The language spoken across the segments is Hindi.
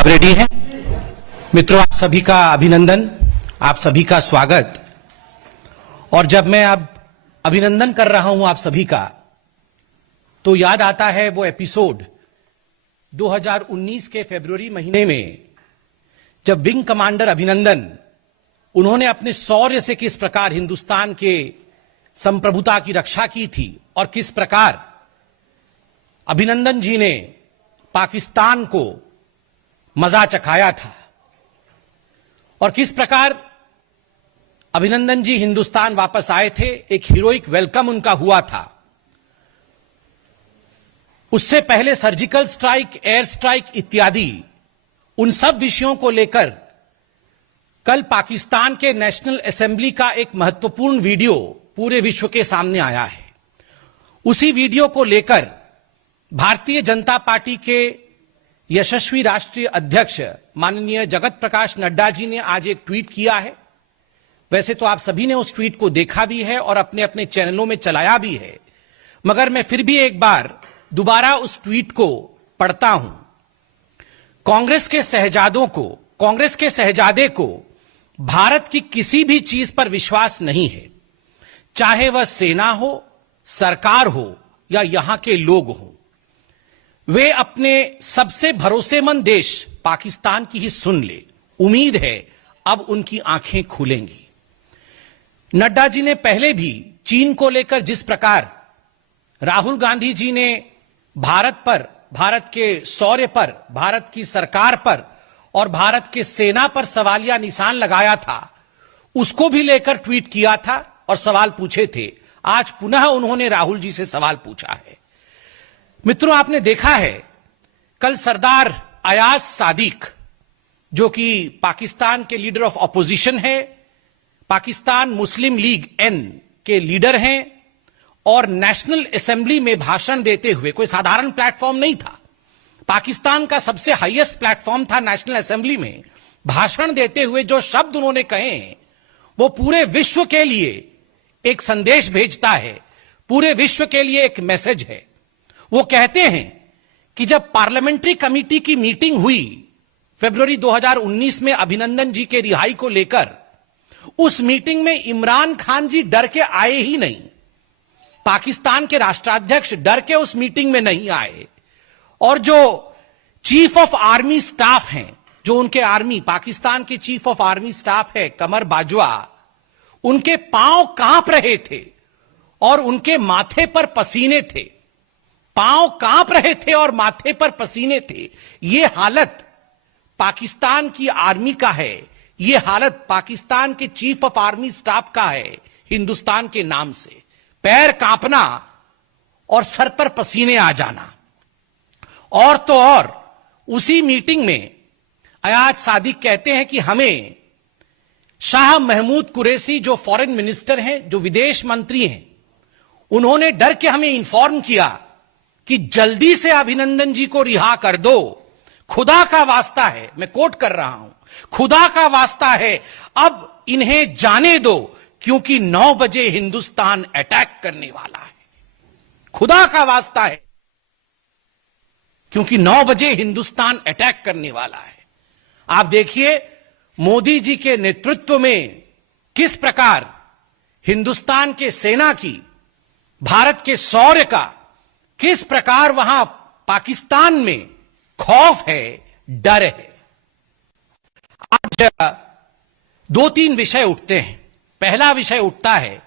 आप रेडी हैं? मित्रों, आप सभी का अभिनंदन, आप सभी का स्वागत। और जब मैं अब अभिनंदन कर रहा हूं आप सभी का, तो याद आता है वो एपिसोड 2019 के फरवरी महीने में, जब विंग कमांडर अभिनंदन उन्होंने अपने शौर्य से किस प्रकार हिंदुस्तान के संप्रभुता की रक्षा की थी और किस प्रकार अभिनंदन जी ने पाकिस्तान को मजा चखाया था और किस प्रकार अभिनंदन जी हिंदुस्तान वापस आए थे, एक हीरोइक वेलकम उनका हुआ था। उससे पहले सर्जिकल स्ट्राइक, एयर स्ट्राइक इत्यादि उन सब विषयों को लेकर कल पाकिस्तान के नेशनल असेंबली का एक महत्वपूर्ण वीडियो पूरे विश्व के सामने आया है। उसी वीडियो को लेकर भारतीय जनता पार्टी के यशस्वी राष्ट्रीय अध्यक्ष माननीय जगत प्रकाश नड्डा जी ने आज एक ट्वीट किया है। वैसे तो आप सभी ने उस ट्वीट को देखा भी है और अपने अपने चैनलों में चलाया भी है, मगर मैं फिर भी एक बार दोबारा उस ट्वीट को पढ़ता हूं। कांग्रेस के शहजादे को भारत की किसी भी चीज पर विश्वास नहीं है, चाहे वह सेना हो, सरकार हो या यहां के लोग हो। वे अपने सबसे भरोसेमंद देश पाकिस्तान की ही सुन ले। उम्मीद है अब उनकी आंखें खुलेंगी। नड्डा जी ने पहले भी चीन को लेकर जिस प्रकार राहुल गांधी जी ने भारत पर, भारत के शौर्य पर, भारत की सरकार पर और भारत के सेना पर सवालिया निशान लगाया था, उसको भी लेकर ट्वीट किया था और सवाल पूछे थे। आज पुनः उन्होंने राहुल जी से सवाल पूछा है। मित्रों, आपने देखा है कल सरदार अयाज सादिक, जो कि पाकिस्तान के लीडर ऑफ ऑपोजिशन है, पाकिस्तान मुस्लिम लीग एन के लीडर हैं, और नेशनल असेंबली में भाषण देते हुए, कोई साधारण प्लेटफॉर्म नहीं था, पाकिस्तान का सबसे हाईएस्ट प्लेटफॉर्म था नेशनल असेंबली में, भाषण देते हुए जो शब्द उन्होंने कहे हैं वो पूरे विश्व के लिए एक संदेश भेजता है, पूरे विश्व के लिए एक मैसेज है। वो कहते हैं कि जब पार्लियामेंट्री कमेटी की मीटिंग हुई फरवरी 2019 में अभिनंदन जी के रिहाई को लेकर, उस मीटिंग में इमरान खान जी डर के आए ही नहीं, पाकिस्तान के राष्ट्राध्यक्ष डर के उस मीटिंग में नहीं आए, और जो चीफ ऑफ आर्मी स्टाफ हैं, जो उनके आर्मी, पाकिस्तान के चीफ ऑफ आर्मी स्टाफ है कमर बाजवा, उनके पांव कांप रहे थे और उनके माथे पर पसीने थे, पांव कांप रहे थे और माथे पर पसीने थे। यह हालत पाकिस्तान की आर्मी का है, यह हालत पाकिस्तान के चीफ ऑफ आर्मी स्टाफ का है। हिंदुस्तान के नाम से पैर कांपना और सर पर पसीने आ जाना। और तो और उसी मीटिंग में अयाज सादिक कहते हैं कि हमें शाह महमूद कुरैशी, जो फॉरेन मिनिस्टर हैं, जो विदेश मंत्री हैं, उन्होंने डर के हमें इंफॉर्म किया कि जल्दी से अभिनंदन जी को रिहा कर दो, खुदा का वास्ता है, मैं कोट कर रहा हूं, खुदा का वास्ता है, अब इन्हें जाने दो, क्योंकि 9 बजे हिंदुस्तान अटैक करने वाला है। खुदा का वास्ता है, क्योंकि 9 बजे हिंदुस्तान अटैक करने वाला है। आप देखिए मोदी जी के नेतृत्व में किस प्रकार हिंदुस्तान के सेना की, भारत के शौर्य का किस प्रकार वहां पाकिस्तान में खौफ है, डर है। आज 2-3 विषय उठते हैं। पहला विषय उठता है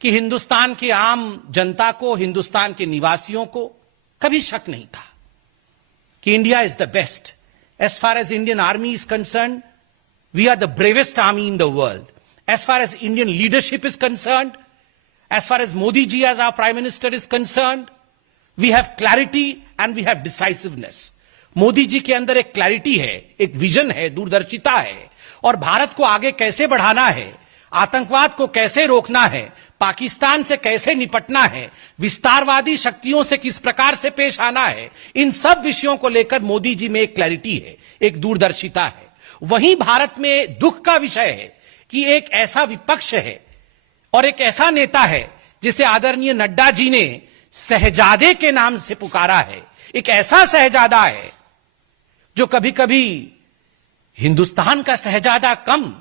कि हिंदुस्तान की आम जनता को, हिंदुस्तान के निवासियों को कभी शक नहीं था कि India is the best. As far as Indian army is concern, we are the bravest army in the world. As far as Indian leadership is concern, as far as Modi ji as our prime minister is concern, we have clarity and we have decisiveness. Modi ji के अंदर एक क्लैरिटी है, एक विजन है, दूरदर्शिता है, और भारत को आगे कैसे बढ़ाना है, आतंकवाद को कैसे रोकना है, पाकिस्तान से कैसे निपटना है, विस्तारवादी शक्तियों से किस प्रकार से पेश आना है, इन सब विषयों को लेकर मोदी जी में एक क्लैरिटी है, एक दूरदर्शिता है। वहीं भारत में दुख का विषय है कि एक ऐसा विपक्ष है और एक ऐसा नेता है जिसे आदरणीय नड्डा जी ने शहजादे के नाम से पुकारा है। एक ऐसा शहजादा है जो कभी कभी हिंदुस्तान का शहजादा कम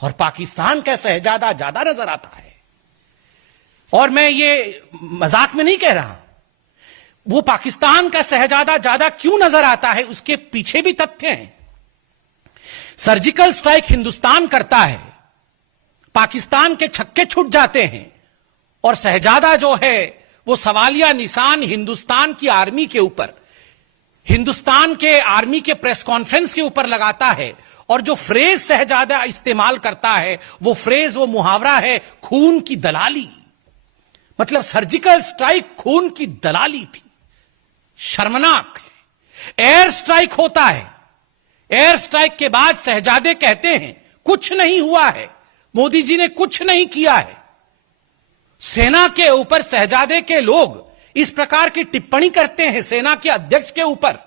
और पाकिस्तान का शहजादा ज्यादा नजर आता है। और मैं ये मजाक में नहीं कह रहा, वो पाकिस्तान का शहजादा ज्यादा क्यों नजर आता है उसके पीछे भी तथ्य हैं। सर्जिकल स्ट्राइक हिंदुस्तान करता है, पाकिस्तान के छक्के छूट जाते हैं और शहजादा जो है वो सवालिया निशान हिंदुस्तान की आर्मी के ऊपर, हिंदुस्तान के आर्मी के प्रेस कॉन्फ्रेंस के ऊपर लगाता है। और जो फ्रेज शहजादा इस्तेमाल करता है वो फ्रेज, वो मुहावरा है, खून की दलाली। मतलब सर्जिकल स्ट्राइक खून की दलाली थी, शर्मनाक है। एयर स्ट्राइक होता है, एयर स्ट्राइक के बाद शहजादे कहते हैं कुछ नहीं हुआ है, मोदी जी ने कुछ नहीं किया है। सेना के ऊपर शहजादे के लोग इस प्रकार की टिप्पणी करते हैं सेना के अध्यक्ष के ऊपर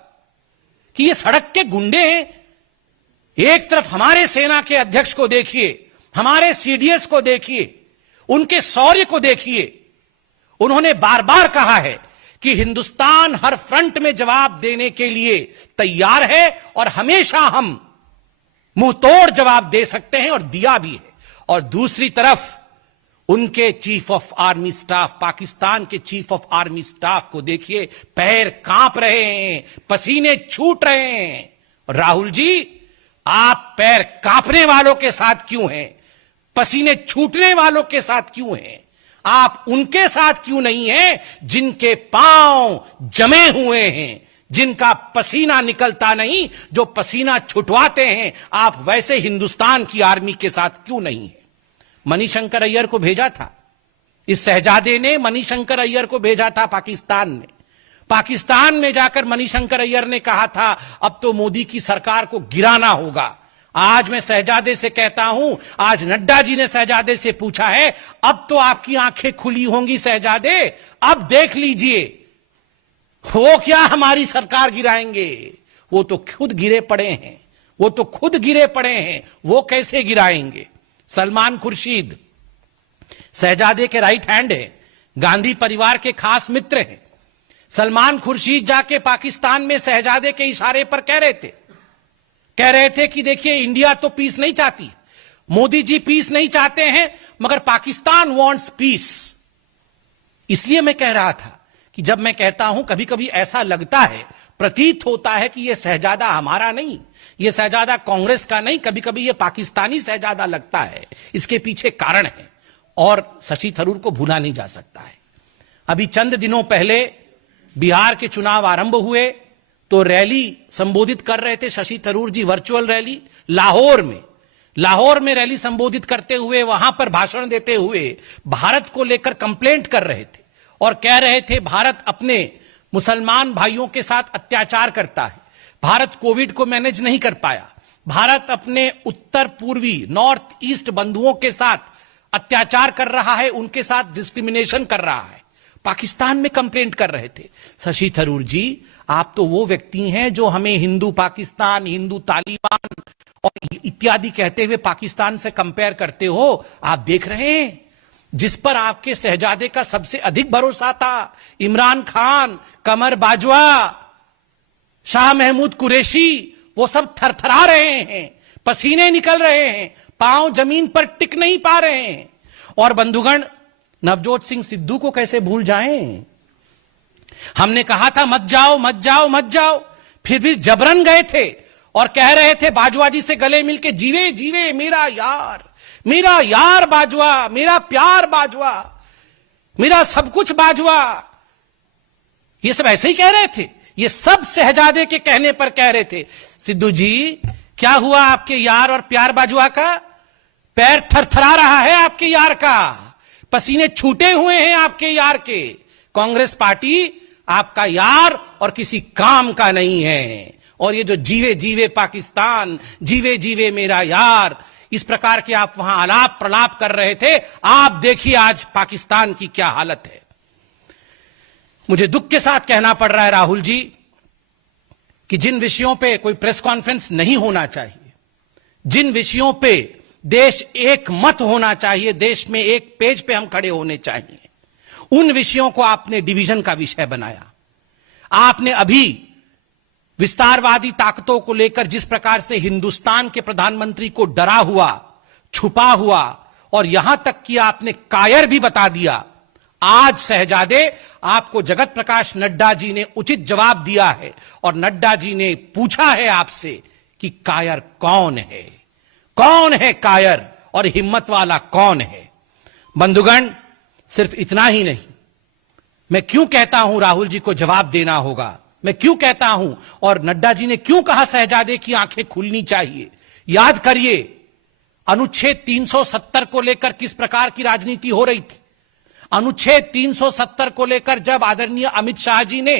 कि ये सड़क के गुंडे हैं। एक तरफ हमारे सेना के अध्यक्ष को देखिए, हमारे सीडीएस को देखिए, उनके शौर्य को देखिए। उन्होंने बार बार कहा है कि हिंदुस्तान हर फ्रंट में जवाब देने के लिए तैयार है और हमेशा हम मुंह तोड़ जवाब दे सकते हैं और दिया भी है। और दूसरी तरफ उनके chief of army staff, Pakistan के चीफ ऑफ आर्मी स्टाफ को देखिए, पैर कांप रहे हैं, पसीने छूट रहे हैं। और राहुल जी, आप पैर कांपने वालों के साथ क्यों हैं? पसीने छूटने वालों के साथ क्यों हैं? आप उनके साथ क्यों नहीं हैं जिनके पांव जमे हुए हैं, जिनका पसीना निकलता नहीं, जो पसीना छुटवाते हैं? आप वैसे हिंदुस्तान की आर्मी के साथ क्यों नहीं हैं? मणिशंकर अय्यर को भेजा था, इस शहजादे ने मणिशंकर अय्यर को भेजा था पाकिस्तान ने। पाकिस्तान में जाकर मणिशंकर अय्यर ने कहा था अब तो मोदी की सरकार को गिराना होगा। आज मैं शहजादे से कहता हूं, आज नड्डा जी ने शहजादे से पूछा है, अब तो आपकी आंखें खुली होंगी शहजादे, अब देख लीजिए वो क्या हमारी सरकार गिराएंगे। वो तो खुद गिरे पड़े हैं, वो तो खुद गिरे पड़े हैं, वो कैसे गिराएंगे। सलमान खुर्शीद शहजादे के राइट हैंड है, गांधी परिवार के खास मित्र हैं। सलमान खुर्शीद जाके पाकिस्तान में शहजादे के इशारे पर कह रहे थे कि देखिए इंडिया तो पीस नहीं चाहती, मोदी जी पीस नहीं चाहते हैं, मगर पाकिस्तान वांट्स पीस। इसलिए मैं कह रहा था कि जब मैं कहता हूं कभी कभी ऐसा लगता है, प्रतीत होता है कि यह शहजादा हमारा नहीं, यह शहजादा कांग्रेस का नहीं, कभी कभी यह पाकिस्तानी शहजादा लगता है। इसके पीछे कारण है और शशि थरूर को भूला नहीं जा सकता है। अभी चंद दिनों पहले बिहार के चुनाव आरंभ हुए तो रैली संबोधित कर रहे थे शशि थरूर जी, वर्चुअल रैली लाहौर में रैली संबोधित करते हुए, वहां पर भाषण देते हुए भारत को लेकर कंप्लेंट कर रहे थे और कह रहे थे भारत अपने मुसलमान भाइयों के साथ अत्याचार करता है, भारत कोविड को मैनेज नहीं कर पाया, भारत अपने उत्तर पूर्वी नॉर्थ ईस्ट बंधुओं के साथ अत्याचार कर रहा है, उनके साथ डिस्क्रिमिनेशन कर रहा है। पाकिस्तान में कंप्लेंट कर रहे थे। शशि थरूर जी, आप तो वो व्यक्ति हैं जो हमें हिंदू पाकिस्तान, हिंदू तालिबान और इत्यादि कहते हुए पाकिस्तान से कंपेयर करते हो। आप देख रहे हैं जिस पर आपके शहजादे का सबसे अधिक भरोसा था, इमरान खान, कमर बाजवा, शाह महमूद कुरैशी, वो सब थरथरा रहे हैं, पसीने निकल रहे हैं, पांव जमीन पर टिक नहीं पा रहे हैं। और बंधुगण, नवजोत सिंह सिद्धू को कैसे भूल जाएं? हमने कहा था मत जाओ मत जाओ मत जाओ, फिर भी जबरन गए थे और कह रहे थे बाजवा जी से गले मिलके, जीवे जीवे मेरा यार बाजवा, मेरा प्यार बाजवा, मेरा सब कुछ बाजवा। ये सब ऐसे ही कह रहे थे, ये सब शहजादे के कहने पर कह रहे थे। सिद्धू जी, क्या हुआ आपके यार और प्यार बाजवा का? पैर थरथरा रहा है आपके यार का, पसीने छूटे हुए हैं आपके यार के। कांग्रेस पार्टी आपका यार और किसी काम का नहीं है। और ये जो जीवे जीवे पाकिस्तान, जीवे जीवे मेरा यार, इस प्रकार के आप वहां आलाप प्रलाप कर रहे थे, आप देखिए आज पाकिस्तान की क्या हालत है। मुझे दुख के साथ कहना पड़ रहा है राहुल जी कि जिन विषयों पे कोई प्रेस कॉन्फ्रेंस नहीं होना चाहिए, जिन विषयों पे देश एक मत होना चाहिए, देश में एक पेज पे हम खड़े होने चाहिए, उन विषयों को आपने डिवीजन का विषय बनाया। आपने अभी विस्तारवादी ताकतों को लेकर जिस प्रकार से हिंदुस्तान के प्रधानमंत्री को डरा हुआ, छुपा हुआ और यहां तक कि आपने कायर भी बता दिया, आज शहजादे आपको जगत प्रकाश नड्डा जी ने उचित जवाब दिया है और नड्डा जी ने पूछा है आपसे कि कायर कौन है, कौन है कायर और हिम्मत वाला कौन है। बंधुगण, सिर्फ इतना ही नहीं, मैं क्यों कहता हूं राहुल जी को जवाब देना होगा, मैं क्यों कहता हूं और नड्डा जी ने क्यों कहा शहजादे की आंखें खुलनी चाहिए। याद करिए अनुच्छेद 370 को लेकर किस प्रकार की राजनीति हो रही थी। अनुच्छेद 370 को लेकर जब आदरणीय अमित शाह जी ने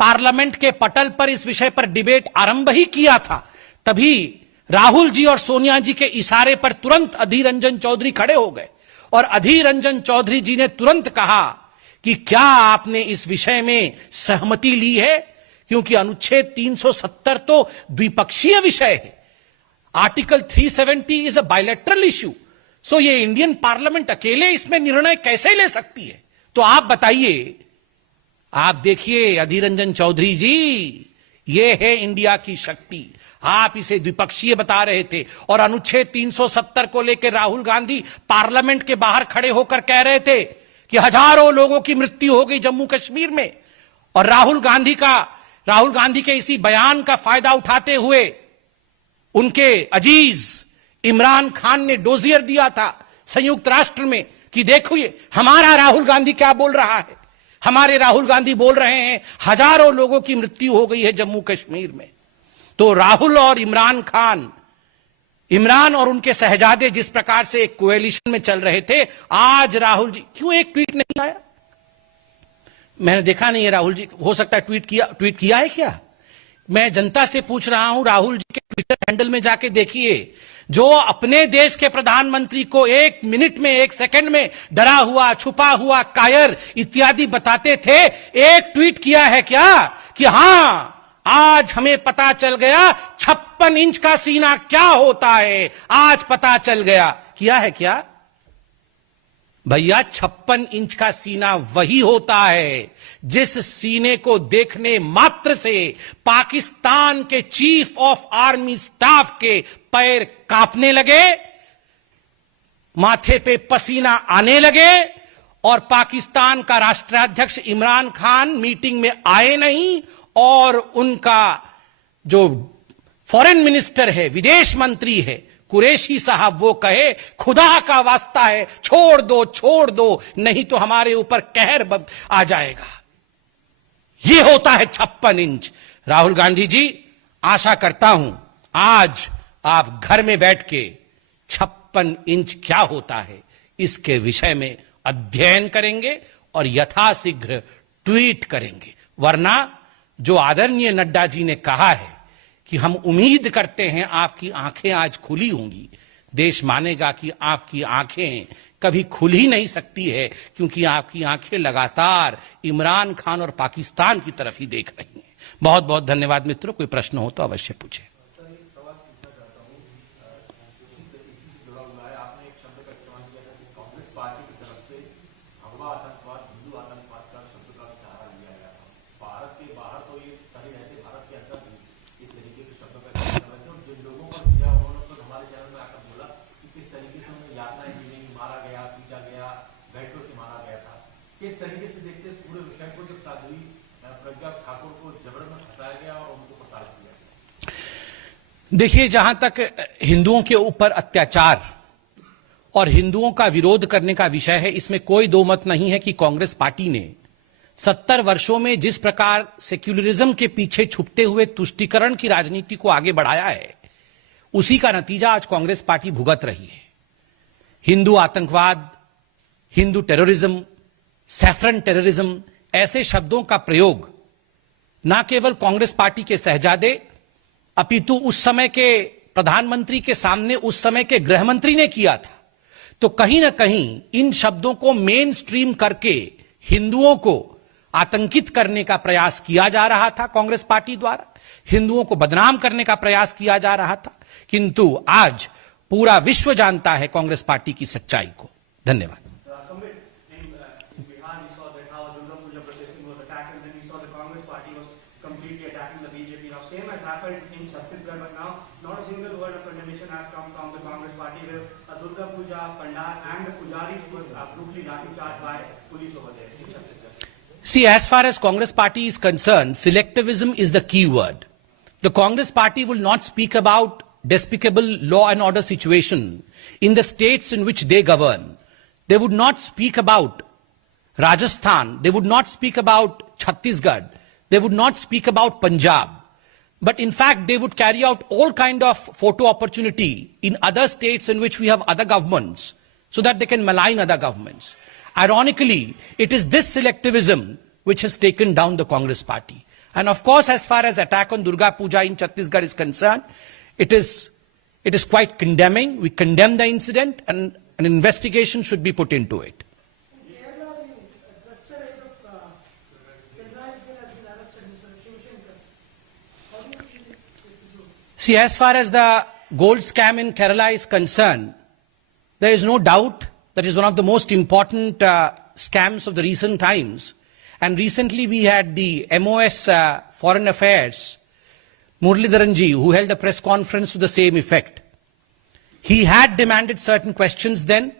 पार्लियामेंट के पटल पर इस विषय पर डिबेट आरंभ ही किया था, तभी राहुल जी और सोनिया जी के इशारे पर तुरंत अधीर रंजन चौधरी खड़े हो गए और अधीर रंजन चौधरी जी ने तुरंत कहा कि क्या आपने इस विषय में सहमति ली है, क्योंकि अनुच्छेद 370 तो द्विपक्षीय विषय है। Article 370 is a bilateral issue, so ये इंडियन पार्लियामेंट अकेले इसमें निर्णय कैसे ले सकती है। तो आप बताइए, आप देखिए अधीर रंजन चौधरी जी, ये है इंडिया की शक्ति। आप इसे द्विपक्षीय बता रहे थे और अनुच्छेद 370 को लेकर राहुल गांधी पार्लियामेंट के बाहर खड़े होकर कह रहे थे कि हजारों लोगों की मृत्यु हो गई जम्मू कश्मीर में, और राहुल गांधी के इसी बयान का फायदा उठाते हुए उनके अजीज इमरान खान ने डोजियर दिया था संयुक्त राष्ट्र में कि देखो ये हमारा राहुल गांधी क्या बोल रहा है। हमारे राहुल गांधी बोल रहे हैं हजारों लोगों की मृत्यु हो गई है जम्मू कश्मीर में। तो राहुल और इमरान और उनके शहजादे जिस प्रकार से एक कोएलिशन में चल रहे थे, आज राहुल जी क्यों एक ट्वीट नहीं आया? मैंने देखा नहीं है राहुल जी, हो सकता है ट्वीट किया है क्या? मैं जनता से पूछ रहा हूं, राहुल जी के ट्विटर हैंडल में जाके देखिए, जो अपने देश के प्रधानमंत्री को 1 मिनट में 1 सेकंड में डरा हुआ, छुपा हुआ, कायर इत्यादि बताते थे, एक ट्वीट किया है क्या कि हां आज हमें पता चल गया 56 इंच का सीना क्या होता है, आज पता चल गया। किया है क्या भैया? 56 इंच का सीना वही होता है जिस सीने को देखने मात्र से पाकिस्तान के चीफ ऑफ आर्मी स्टाफ के पैर कांपने लगे, माथे पे पसीना आने लगे और पाकिस्तान का राष्ट्राध्यक्ष इमरान खान मीटिंग में आए नहीं और उनका जो फॉरेन मिनिस्टर है, विदेश मंत्री है कुरैशी साहब, वो कहे खुदा का वास्ता है छोड़ दो नहीं तो हमारे ऊपर कहर आ जाएगा। ये होता है 56 इंच। राहुल गांधी जी, आशा करता हूं आज आप घर में बैठ के 56 इंच क्या होता है इसके विषय में अध्ययन करेंगे और यथाशीघ्र ट्वीट करेंगे। वरना जो आदरणीय नड्डा जी ने कहा है कि हम उम्मीद करते हैं आपकी आंखें आज खुली होंगी, देश मानेगा कि आपकी आंखें कभी खुल ही नहीं सकती है, क्योंकि आपकी आंखें लगातार इमरान खान और पाकिस्तान की तरफ ही देख रही हैं। बहुत बहुत धन्यवाद मित्रों, कोई प्रश्न हो तो अवश्य पूछें। किस तरीके से देखते हैं पूरे विषय को, जब साध्वी प्रज्ञा ठाकुर को जबरदस्त हटाया गया और उनको प्रताड़ित किया गया? देखिए, जहां तक हिंदुओं के ऊपर अत्याचार और हिंदुओं का विरोध करने का विषय है, इसमें कोई दो मत नहीं है कि कांग्रेस पार्टी ने 70 वर्षों में जिस प्रकार सेक्युलरिज्म के पीछे छुपते हुए तुष्टीकरण की राजनीति को आगे बढ़ाया है, उसी का नतीजा आज कांग्रेस पार्टी भुगत रही है। हिंदू आतंकवाद, हिंदू टेररिज्म, सैफरन टेररिज्म, ऐसे शब्दों का प्रयोग न केवल कांग्रेस पार्टी के शहजादे अपितु उस समय के प्रधानमंत्री के सामने उस समय के गृह मंत्री ने किया था। तो कहीं ना कहीं इन शब्दों को मेन स्ट्रीम करके हिंदुओं को आतंकित करने का प्रयास किया जा रहा था कांग्रेस पार्टी द्वारा, हिंदुओं को बदनाम करने का प्रयास किया जा रहा था। किंतु आज पूरा विश्व जानता है कांग्रेस पार्टी की सच्चाई को। धन्यवाद। Bihar, you saw that how Durga Puja protesting was attacked, and then you saw the Congress party was completely attacking the BJP in Chhattisgarh, but now not a single word of condemnation has come from the Congress party, where Durga Puja, Pandal and the Pujaris were brutally lathi-charged by police over there in Chhattisgarh. See, as far as Congress party is concerned, selectivism is the key word. The Congress party will not speak about despicable law and order situation in the states in which they govern. They would not speak about Rajasthan. They would not speak about Chhattisgarh. They would not speak about Punjab. But in fact, they would carry out all kind of photo opportunity in other states in which we have other governments so that they can malign other governments. Ironically, it is this selectivism which has taken down the Congress party. And of course, as far as attack on Durga Puja in Chhattisgarh is concerned, it is quite condemning. We condemn the incident and an investigation should be put into it. In Kerala, the cluster head of Pinarayi Vijayan has been arrested, Mr. Shivashankar. How do you see this issue? See, as far as the gold scam in Kerala is concerned, there is no doubt that is one of the most important scams of the recent times. And recently we had the MOS Foreign Affairs, Muralidharanji, who held a press conference to the same effect. He had demanded certain questions then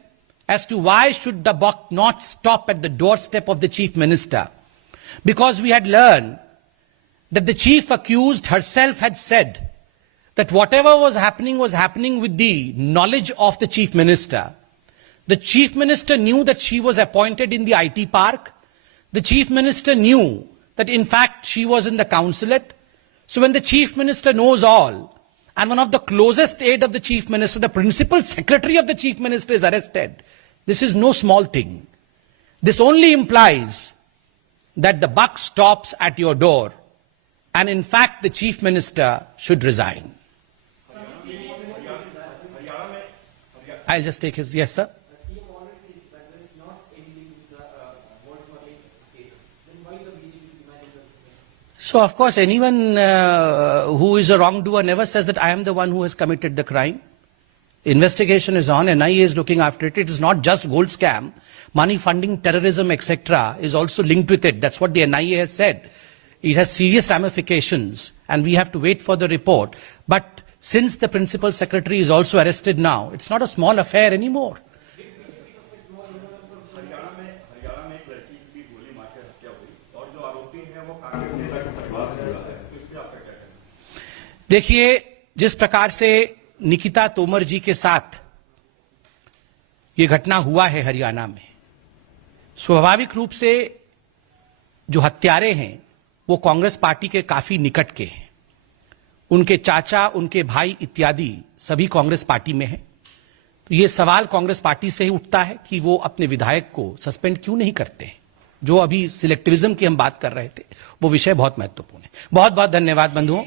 as to why should the buck not stop at the doorstep of the chief minister. Because we had learned that the chief accused herself had said that whatever was happening with the knowledge of the chief minister. The chief minister knew that she was appointed in the IT park. The chief minister knew that in fact she was in the consulate. So when the chief minister knows all, and one of the closest aide of the chief minister, the principal secretary of the chief minister is arrested, this is no small thing. This only implies that the buck stops at your door, and in fact the chief minister should resign. I'll just take his, yes sir. So of course anyone who is a wrongdoer never says that I am the one who has committed the crime. Investigation is on, NIA is looking after it. It is not just gold scam. Money funding, terrorism, etc. is also linked with it. That's what the NIA has said. It has serious ramifications and we have to wait for the report. But since the principal secretary is also arrested now, it's not a small affair anymore. Haryana में एक लड़की की गोली मार के हत्या हुई और जो आरोपी है वो कांग्रेस नेता के परिवार से जुड़ा है, तो इस पे आपका क्या कहना है? देखिए, जिस प्रकार से निकिता तोमर जी के साथ ये घटना हुआ है हरियाणा में, स्वाभाविक रूप से जो हत्यारे हैं वो कांग्रेस पार्टी के काफी निकट के हैं. उनके चाचा, उनके भाई इत्यादि सभी कांग्रेस पार्टी में हैं. तो ये सवाल कांग्रेस पार्टी से ही उठता है कि वो अपने विधायक को सस्पेंड क्यों नहीं करते हैं. जो अभी सिलेक्टिविज्म की हम बात कर रहे थे, वो विषय बहुत महत्वपूर्ण है. बहुत बहुत धन्यवाद बंधुओं.